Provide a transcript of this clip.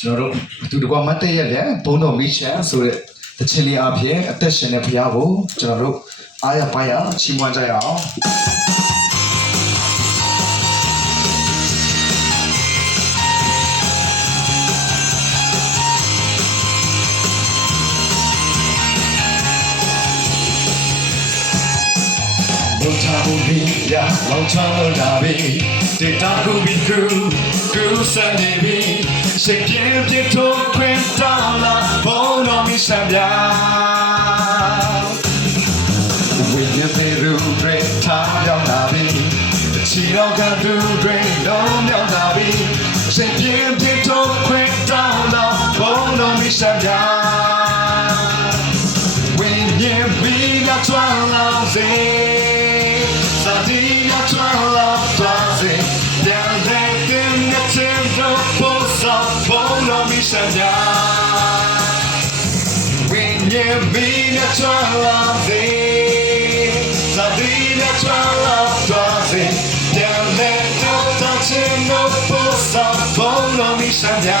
ကျွန်တော်တို့သူတကွာမတ်တရက်လည်းဘုံတော်မိချန်ဆိုတဲ့တခြင်းလေးအဖြစ်အသက်ရှင်တဲ့ဘုရားကိုကျွန်တော်တို့အားရပါရချီးမွမ်းကြရအောင်လောချဘူးဘီယာလောချလို့လာပြီတေတာကူဘီကူစံနေပြီစိတ်ပြင်းပြထုတ်ခွင့်တောင်းလာဘုံတော်မီစံပြဝိညာဉ်သေးသူတွေထားရောက်လာပြီချီတော့ကသူတွေလုံးရောက်လာပြီစိတ်ပြင်းပြထုတ်ခွင့်တောင်းလာဘုံတော်မီစံပြဝိညာဉ်ဘီကထွန်းလာစေSadia twala twaze Derde dinge tindo posa Polo mi sanya Winye minya twala ze Sadia twala twaze Derde dinge tindo posa Polo mi sanya